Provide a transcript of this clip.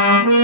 Mm-hmm.